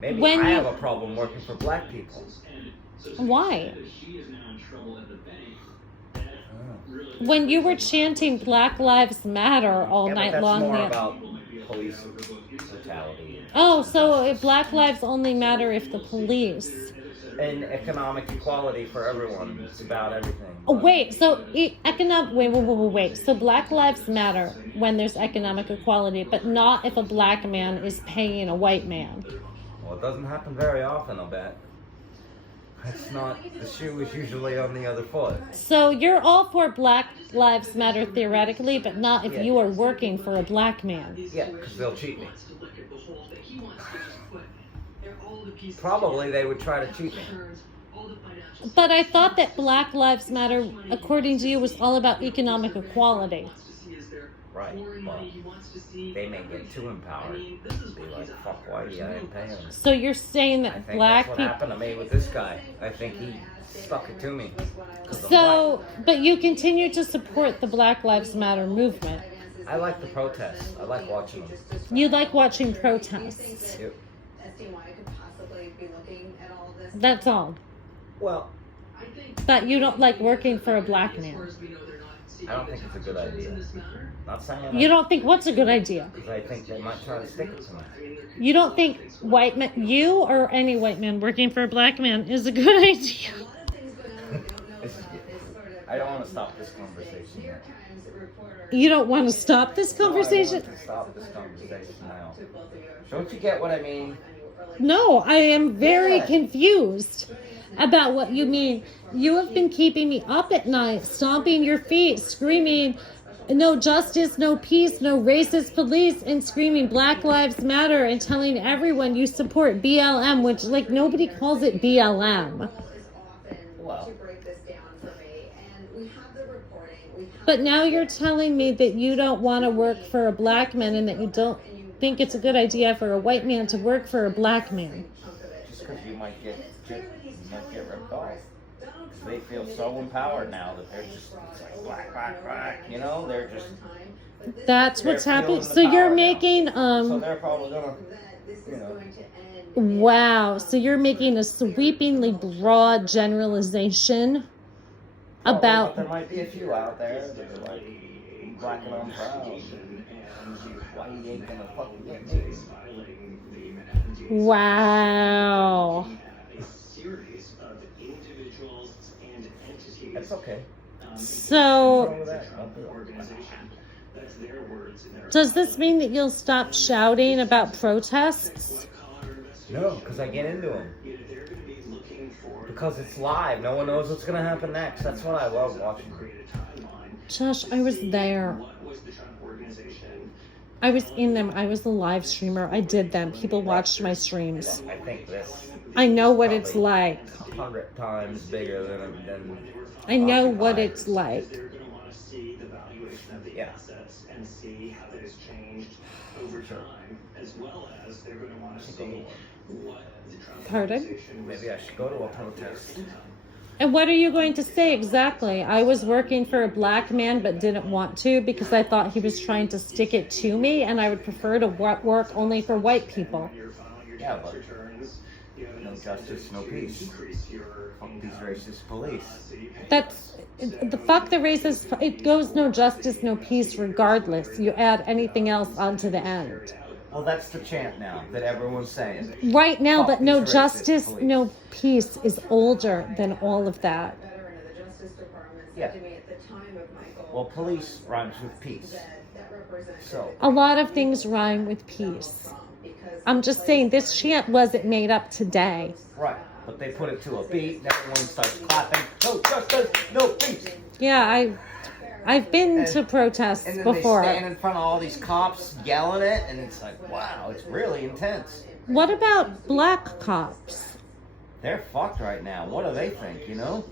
Maybe When I you, have a problem working for black people. why? Oh. When you were chanting Black Lives Matter all Yeah, but night that's long, more about police brutality oh, so if Black Lives only matter if the police. and economic equality for everyone. It's about everything. Oh, wait, so wait. So Black Lives Matter when there's economic equality, but not if a black man is paying a white man. Well, it doesn't happen very often, I'll bet. It's not, the shoe is usually on the other foot. So you're all for Black Lives Matter theoretically, but not if you are working for a black man. Yeah, because they'll cheat me. Probably they would try to cheat me. But I thought that Black Lives Matter, according to you, was all about economic equality. Right, well, they may get too empowered. Be like, fuck whitey, I ain't paying him. So you're saying I that think black that's what people... happened to me with this guy. I think he stuck it to me. 'Cause I'm So, white. but you continue to support the Black Lives Matter movement. I like the protests. I like watching them. You like watching protests. Yep. That's all. Well, But you don't like working for a black man. I don't think it's a good idea. Not saying You don't think what's a good idea? because I think they might try to stick it to me. You don't think white men, you or any white man working for a black man is a good idea? This is getting cool. I don't want to stop this conversation yet. You don't want to stop this No, I conversation? want to stop this conversation now. Don't you get what I mean? No, I am very Yeah. confused about what you mean. You have been keeping me up at night, stomping your feet, screaming, no justice, no peace, no racist police, and screaming Black Lives Matter and telling everyone you support BLM, which, like, nobody calls it BLM. Well, But now you're telling me that you don't want to work for a black man and that you don't think it's a good idea for a white man to work for a black man. just because you might get ripped off. 'Cause they feel so empowered now that they're just it's like black. You know, they're just. That's what's They're happening. feeling So the you're power now. making So they're probably gonna, you know. wow. So you're making a sweepingly broad generalization But about there might be a few out there that are like black and I'm proud. Why you ain't gonna fucking get me? wow. That's okay. So What's wrong with that? I'll do it. does this mean that you'll stop shouting about protests? No, because I get into them. Because it's live. No one knows what's gonna happen next. That's what I love watching. Josh, I was there. I was in them. I was a live streamer. I did them. People watched my streams. I think this I know what it's probably like. 100 times bigger than I know what Occupy. it's like. Yeah. Pardon? Maybe I should go to a protest. And what are you going to say exactly? I was working for a black man but didn't want to because I thought he was trying to stick it to me and I would prefer to work only for white people. Yeah, but no justice, no peace. Fuck these racist police. That's the fuck the racist. It goes no justice, no peace regardless. You add anything else onto the end. Well, that's the chant now that everyone's saying. Right now, Fuck but no these racist justice, police. no peace is older than all of that. Yeah. Well, police rhymes with peace. So, A lot of things rhyme with peace. I'm just saying this chant wasn't made up today. right. But they put it to a beat and everyone starts clapping. No justice, no peace. Yeah, I've been to protests And then before. they stand in front of all these cops yelling it, and it's like, wow, it's really intense. What about black cops? They're fucked right now. What do they think, you know?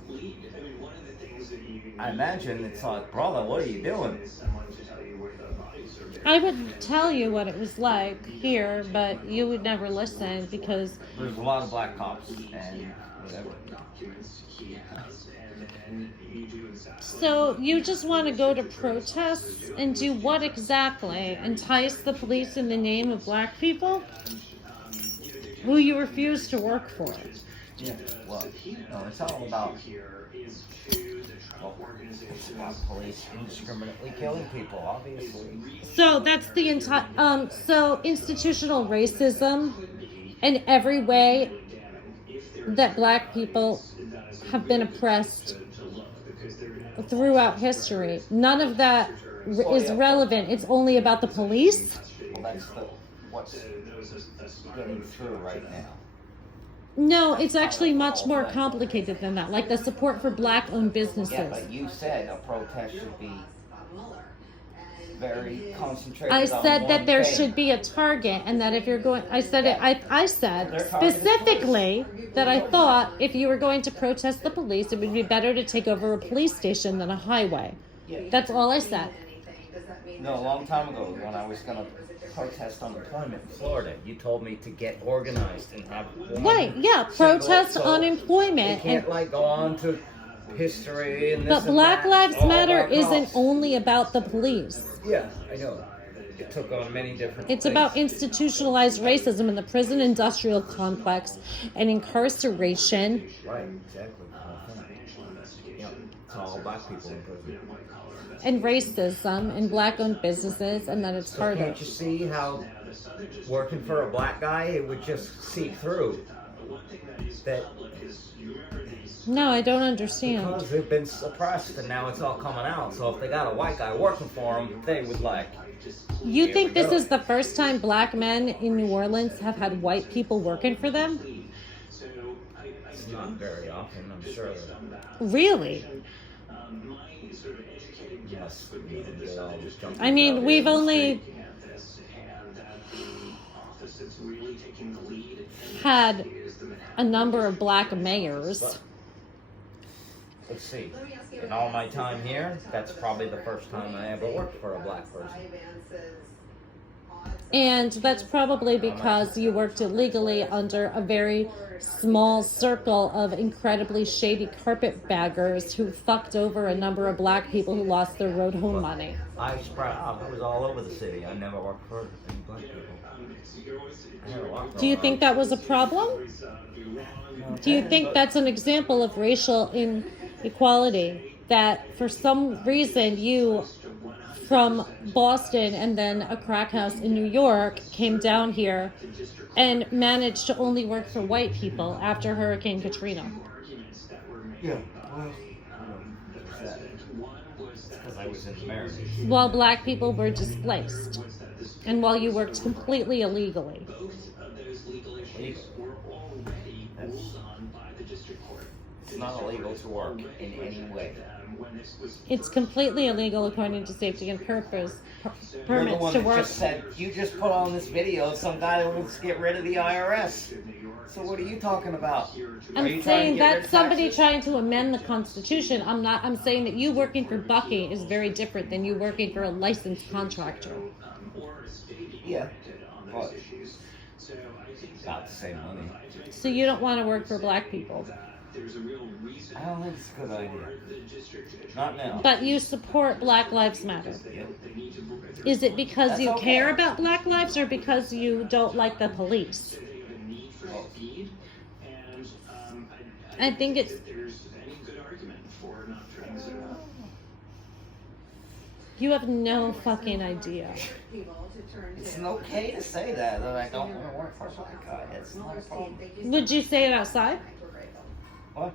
I imagine it's like, brother, what are you doing? I would tell you what it was like here, but you would never listen because There's a lot of black cops and whatever. so you just want to go to protests and do what exactly? Entice the police in the name of black people? who you refuse to work for. Yeah, well, no, it's all about police indiscriminately killing people, obviously. So that's the entire. So institutional racism, in every way that black people have been oppressed throughout history. None of that is relevant. It's only about the police. Well, that's what's getting through right now. No, it's actually much more complicated than that. Like the support for black-owned businesses. Yeah, but you said a protest should be very concentrated I on said one that there thing. should be a target, and that if you're going, I said specifically that I thought if you were going to protest the police, it would be better to take over a police station than a highway. Yeah. That's all I said. No, a long time ago, when I was going to protest unemployment in Florida, you told me to get organized and have one Right, yeah, single- protest so unemployment. You can't like go on to history and this But and Black that, Lives all Matter about isn't cops. only about the police. Yeah, I know. It took on many different It's things. about institutionalized racism in the prison industrial complex and incarceration. Right, exactly. Yeah, it's all black people in prison. And racism in black-owned businesses, and that it's So harder. can't you see how working for a black guy, it would just seep through? That No, I don't understand. because they've been suppressed and now it's all coming out. So if they got a white guy working for them, they would like. You Here think we this go. is the first time black men in New Orleans have had white people working for them? It's not very often, I'm sure. Really? Yes. They all just jump I mean, out we've in the only had a number of black mayors. street. Let's see. In all my time here, that's probably the first time I ever worked for a black person. And that's probably because you worked illegally under a very small circle of incredibly shady carpetbaggers who fucked over a number of black people who lost their road home money. I spread out. I was all over the city. I never worked for any black people. I never walked Do you around. think that was a problem? Do you think that's an example of racial inequality? That for some reason you, from Boston and then a crack house in New York, came down here and managed to only work for white people after Hurricane Katrina? Yeah. Well, because I was in America. While black people were displaced and while you worked completely illegally. It's not illegal to work in any way. It's completely illegal according to safety and purpose You're the permits one to that work. just said, you just put on this video some guy that wants to get rid of the IRS. So what are you talking about? Are you I'm trying to saying get rid that's of somebody taxes? trying to amend the Constitution. I'm saying that you working for Bucky is very different than you working for a licensed contractor. Yeah, but about the same money. So you don't want to work for black people. I don't think it's a good idea. Not now. But you support Black Lives Matter. Is it because That's you okay. care about black lives or because you don't like the police? I think it's... You have no fucking idea. It's okay to say that I don't want to work for a black guy. It's not a problem. Would you say it outside? What?